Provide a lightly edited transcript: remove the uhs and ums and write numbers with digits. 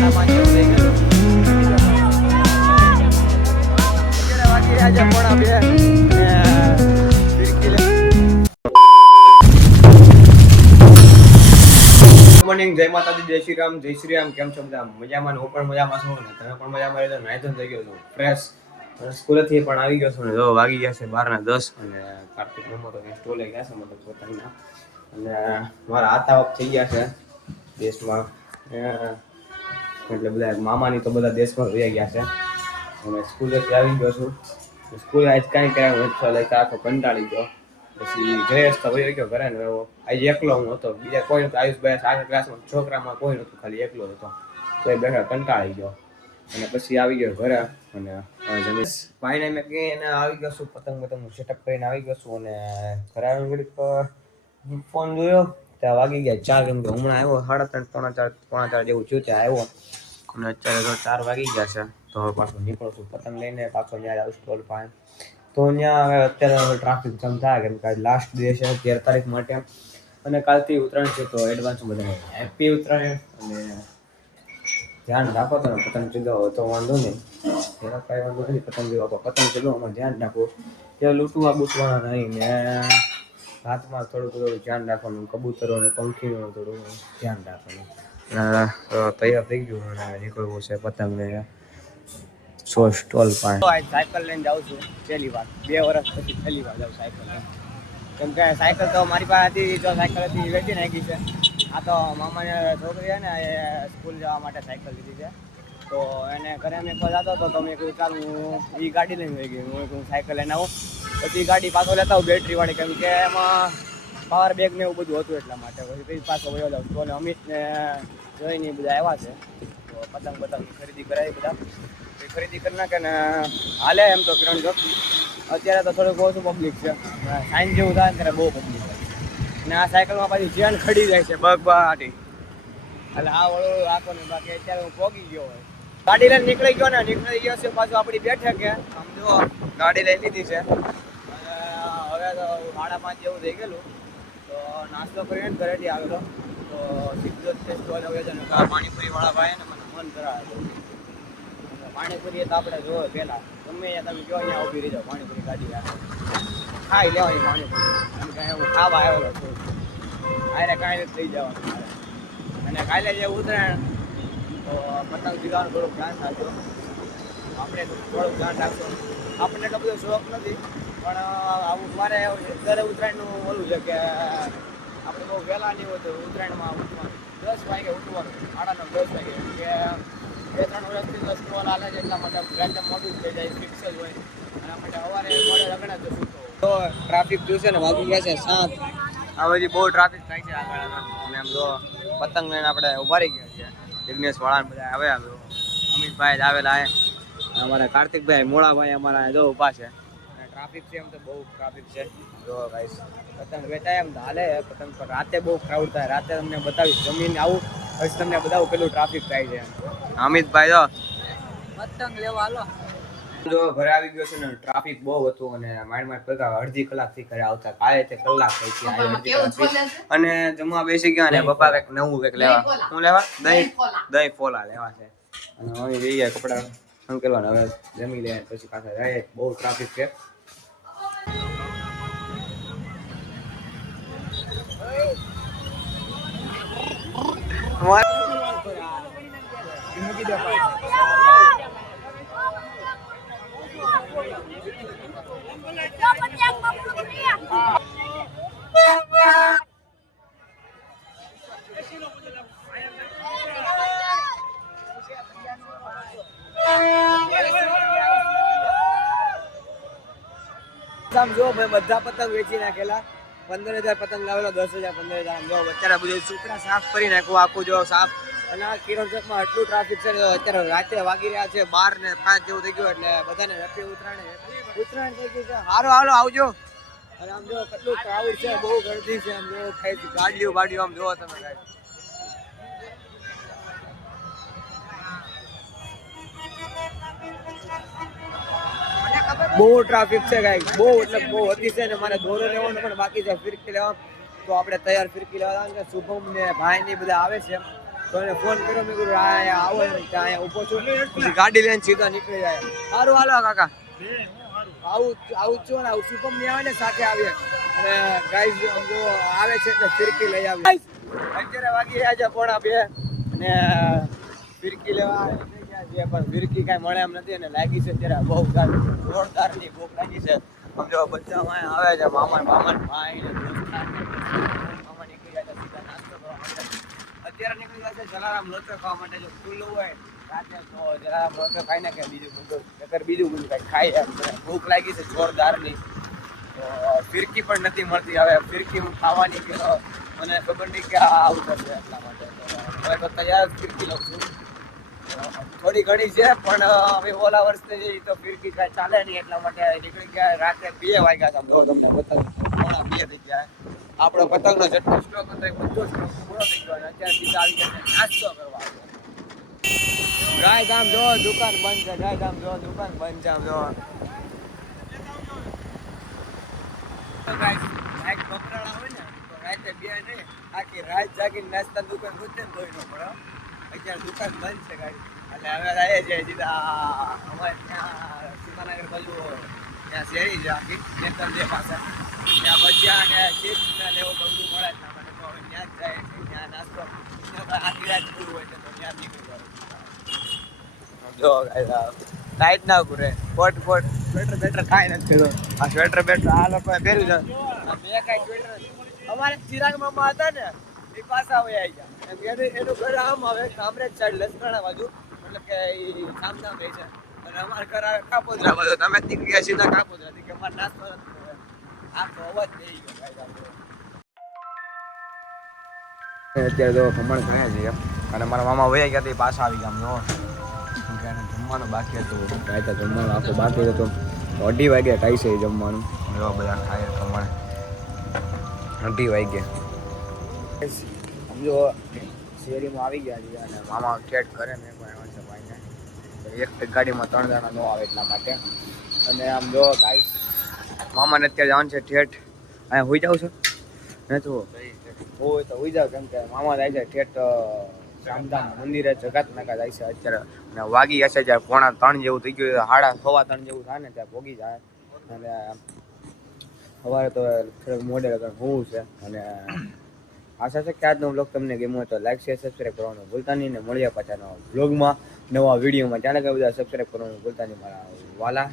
Morning, જય માતાજી, જય શ્રી રામ, જય શ્રી રામ. કેમ છો બધા? મજામાં? હું પણ મજામાં છું ને તમે પણ મજામાં રહેજો. નાઈ ધોઈને થઈ ગયો છું ફ્રેશ, સ્કૂલેથી પણ આવી ગયો છું ને જો વાગી ગયા છે 12:10 અને કાર્તિક મમ્મા તો સ્ટોલે ગયા છે મતલબ પોતાના, અને મારા હાથ આવક થઈ ગયા છે દેશમાં, એટલે બધા મામાની તો બધા દેશમાં વહી ગયા છે. અને સ્કૂલેથી આવી ગયો છું. સ્કૂલે આજ કાંઈ કર્યા નથી, આખો કંટાળી ગયો. પછી જયેશ તો વહી ગયો ઘરે ને આજે એકલો હું હતો, બીજા કોઈ નતું. આયુષભાઈ આગળ ક્લાસમાં છોકરામાં કોઈ નતું, ખાલી એકલો હતો. તો એ બેઠા કંટાળી ગયો અને પછી આવી ગયો ઘરે. અને ભાઈને મેં કહીને આવી ગયો છું, પતંગ સેટઅપ કરીને આવી ગયો છું. અને ઘરે આવીને ઘડીક ફોન જોયો ત્યાં વાગી ગયા 4. કેમ કે હમણાં આવ્યો 3:30 પોણા 4 જેવું થયું ત્યાં આવ્યો. અને અત્યારે તો 4 વાગી ગયા છે. તો હવે પાછો નીકળું છું પતંગ લઈને, પાછો ત્યાં આવું સ્ટોલ પાસે. તો ત્યાં હવે અત્યારે ટ્રાફિક જામ થાય, કેમ કે લાસ્ટ ડે છે 13 તારીખ માટે, અને કાલથી ઉત્તરાયણ છે. તો એડવાન્સ બધાને હેપી ઉત્તરાયણ. અને ધ્યાન રાખો તમે પતંગ ચગાવો તો વાંધો નહીં, એના કાંઈ વાંધો નથી. પતંગ ચગાવો પતંગ ચગાવવામાં ધ્યાન રાખો, ત્યાં લૂંટવા બૂટવાના નહીં ને હાથમાં થોડું ધ્યાન રાખવાનું, કબૂતરોને પંખીઓનું થોડું ધ્યાન રાખવાનું. તૈયાર થઈ ગયું અને નીકળવું છે પતંગને સ્ટોલ પાસે. સાયકલ લઈને જાઉં છું પહેલી વાર, 2 વર્ષ પછી પહેલી વાર જાઉં સાયકલ લઈને. કેમ કે સાયકલ તો મારી પાસે હતી, જો સાયકલ હતી વેચી નાખી છે. આ તો મામાને છોકરી છે ને એ સ્કૂલ જવા માટે સાયકલ લીધી છે. તો એને ઘરે મેં જતો હતો તો મેં કહ્યું ચાલ હું એ ગાડી લઈને વહી ગઈ, હું સાયકલ લઈને આવું. પછી ગાડી પાછો લેતા આવું બેટરીવાળી, કેમ કે એમાં પાવર બેગ ને એવું બધું હતું એટલા માટે. પછી પાછો વયો જાઉં. તો અમિતને જોઈને બધા આવ્યા છે, તો પતંગ ખરીદી કરાવી. બધા ખરીદી કરી નાખે ને હાલે એમ તો કિરણ જો. અત્યારે તો થોડુંક ઓછું પબ્લિક છે, સાઈન જેવું થાય ત્યારે બહુ પબ્લિક છે. અને આ સાયકલમાં પાછી ચેન ખડી જાય છે બગબાટી, એટલે આ વળું રાખો ને. બાકી અત્યારે હું પોગી ગયો હોય, ગાડી લઈને નીકળી ગયો છે પાછું આપણી બેઠે કે આમ જો ગાડી લઈ લીધી છે. અને હવે તો 5:30 જેવું થઈ ગયેલું. તો નાસ્તો કરીને ઘરેથી આવેલો તો સીધો સ્ટોલ આવે છે. પાણીપુરી વાળા ભાઈ ને મને મન કરાવે. પાણીપુરી તો આપણે જોવે પહેલાં ગમે ત્યાં તમે કહો અહીંયા ઊભી રહી જાઓ, પાણીપુરી ગાડી ખાઈ લેવાની પાણીપુરી. એમ કાંઈ હું ખાવા આવેલો છું, આરે કાંઈ થઈ જવાનું. અને કાલે જે ઉતરાયણ તો પતંગ ચગાવવાનું થોડુંક ધ્યાન રાખજો. આપણે થોડુંક ધ્યાન રાખશું. આપણને એટલો બધો શોખ નથી, પણ આવું મારે દર ઉત્તરાયણનું ઓલું છે કે આપણે બહુ વહેલા નહીં હોય તો ઉત્તરાયણમાં ઉઠવાનું 10 વાગે ઉઠવાનું, 9:30 વાગે. કે 2-3 વર્ષથી તો સ્ટોલ હાલે છે એટલા માટે રાતે મોડું થઈ જાય, ફિક્સ જ હોય. એના માટે સવારે મોડે લગણે જશું. તો ટ્રાફિક જોશે ને વાગી ગયા છે 7. આ બધી બહુ ટ્રાફિક થાય છે આગળ. અને આમ જો પતંગ લઈને આપણે ઉભા રહી ગયા છીએ. જિગ્નેશ વાળા બધા આવ્યા, અમિતભાઈ જ આવેલા છે, અમારા કાર્તિકભાઈ મોળાભાઈ અમારા જો ઊભા છે. અને ટ્રાફિક છે, એમ તો બહુ ટ્રાફિક છે. જો ગાઈસ પતંગ વેચાય એમ તો હાલે પતંગ, પર રાતે બહુ ક્રાઉડ થાય. રાતે તમને બતાવીશ, જમીને આવું પછી તમને બતાવું પેલું ટ્રાફિક થાય છે. અમિતભાઈ જો પતંગ લેવા હાલો. જો ઘરે આવી ગયો છે ને ટ્રાફિક બહુ હતું, અને માંડ ભેગા અડધી કલાકથી ઘરે આવતા. કાલે તે કલાક થઈ છે. અને જમવા બેસી ગયા ને પપ્પા કંઈક નવું કંઈક લેવા. શું લેવા? દહીં ફોલા લેવા છે. અને હવે જઈ ગયા કપડા સંકેલવાના. હવે જમી લે પછી પાછા જાય. બહુ ટ્રાફિક છે. જો ભાઈ બધા પતંગ વેચી નાખેલા. 15,000 પતંગ લાવેલો, 10,000 15,000. જો અત્યારે બધું સુપડા સાફ કરી નાખવું આખું જો સાફ. અને આ કિરણ ચોકમાં એટલું ટ્રાફિક છે. અત્યારે રાત્રે વાગી રહ્યા છે 12 ને 5 જેવું થઈ ગયું. એટલે બધાને હેપી ઉત્તરાયણ થઈ ગયું છે. હાલો આવજો. અને આમ જો કેટલું ક્રાઉડ છે, બહુ ગર્દી છે. આમ જો ગાડીઓ આમ જોવો તમે ગાડી. બહુ ટ્રાફિક છે ગાઈસ, બહુ એટલે બહુ અતિશય. ને મારે દોરો લેવાનો પણ બાકી છે, ફિરકી લેવા. તો આપણે તૈયાર ફિરકી લેવા છે. શુભમ ને ભાઈ ને બધા આવે છે. તો એને ફોન કર્યો, મેં કીધું અહીંયા આવો ત્યાં અહીંયા ઊભો છું, પછી ગાડી લઈને સીધા નીકળી જાય. સારું હાલો કાકા, આવું છું ને આવું શુભમ ની આવે ને સાથે આવીએ. અને ગાઈઝ જો આવે છે એટલે ફિરકી લઈ આવી. અત્યારે વાગી આજે 1:30 અને ફિરકી લેવા આવે છે પણ ફિરકી કાંઈ મળે એમ નથી. અને લાગી છે ત્યારે બહુ જોરદારની ભૂખ લાગી છે. સમજો બધા આવે છે, મામા ભાઈ ને મામા નીકળી જાય સીધા નાસ્તો કરવા માટે. અત્યારે નીકળી જાય છે જલારામ લોચો ખાવા માટે. જો ખુલ્લું હોય રાતે તો જલારામ લોચો ખાઈ નાખે, બીજું બધું બીજું કંઈ ખાઈ એમ. ભૂખ લાગી છે જોરદારની. તો ફિરકી પણ નથી મળતી. હવે ફિરકી હું ખાવાની કે મને ખબર નહીં કે આવું થશે, એટલા માટે હવે તો તૈયાર જ ફિરકી લઉં છું. થોડી ઘણી છે પણ હવે ઓલા વર્ષે જઈ તો ફિરકી કાંઈ ચાલે નહીં, એટલા માટે નીકળી ગયા. રાતે 2 વાગ્યા હતા. તમને પતંગ 2:30 થઈ ગયા. આપણો પતંગનો જેટલો સ્ટોક હતો એ બધો સ્ટોક પૂરો થઈ ગયો. અને અત્યારે સીધા આવી ગયા નાસ્તો કરવા. ગાય આમ જો દુકાન બંધ છે, ગાય આમ જો દુકાન બંધ છે. આમ જો બપરાળા હોય ને તો રાતે 2 નહીં, આખી રાત જાગીને નાસ્તા દુકાન ખુદે ને ધોઈ ન પડે. અત્યારે દુકાન બંધ છે ગાડી. એટલે હવે આવીએ છીએ સીધા અમારે ત્યાં સીમાનગર બાજુ, ત્યાં શેરી છે આખી નેતરજે પાસે. ત્યાં ભજીયા અને ચિપ્સ ને એવું બધું મળે. એટલા માટે તો હવે ત્યાં જ જાય છે. ત્યાં નાસ્તો આખી રાત પૂરું હોય છે તો ત્યાં નીકળી જાય. જો લાઈટ ના પૂરે, કોટ સ્વેટર બેટર કાંઈ નથી થયું. આ સ્વેટર બેટર આ લોકોએ પહેર્યું છે. મેં કાંઈ સ્વેટર અમારે ચિરાગ મામા હતા ને એ પાછા આવી ગયા. એનું ઘર આમ આવે કામરેજ સાઈડ લસકાણા બાજુ, મતલબ કે એ સામસામ રહે છે. અને અમારા ઘર આવે કાપોદરા બાજુ. તમે નીકળી ગયા સીધા કાપોદરાથી કે અમારે નાસ્તો નથી. આ તો અવાજ થઈ ગયો. અત્યારે તો ખમણ ખાયા છે અને મારા મામા વયા ગયા પાછા આવી ગયા. આમ જમવાનું બાકી હતું, ખાય જમવાનું આખું બાકી હતું. 2:30 વાગે ખાઈ છે જમવાનું. એવા બધા ખાય ખમણ 2:30 વાગે. સમજો શેરીમાં આવી ગયા છે અને મામા ઠેઠ કરે ને પણ છે ભાઈને એક ગાડીમાં 3 જણા ન આવે એટલા માટે. અને આમ જો ગાઈસ મામાને અત્યારે જવાનું છે ઠેઠ. અહીંયા હોઈ જાવ છો નથી હોય તો હોઈ જાવ, કેમ કે મામા જાય છે ઠેઠ શામધામ મંદિરે જગાત નાકા જાય છે અત્યારે. અને વાગી હશે જ્યારે 2:45 જેવું થઈ ગયું, 3:15 જેવું થાય ને ત્યાં ભોગી જાય. અને સવારે તો થોડુંક મોડે હોવું છે. અને આશા છે કે આજનો બ્લોગ તમને ગમ્યો હોય તો લાઈક શેર સબસ્ક્રાઈબ કરવાનું ભૂલતા નહીં. ને મળ્યા પાછા નવા બ્લોગમાં નવા વિડીયોમાં. ત્યાં લગા બધા સબસ્ક્રાઈબ કરવાનું ભૂલતા નહીં મારા વાલા.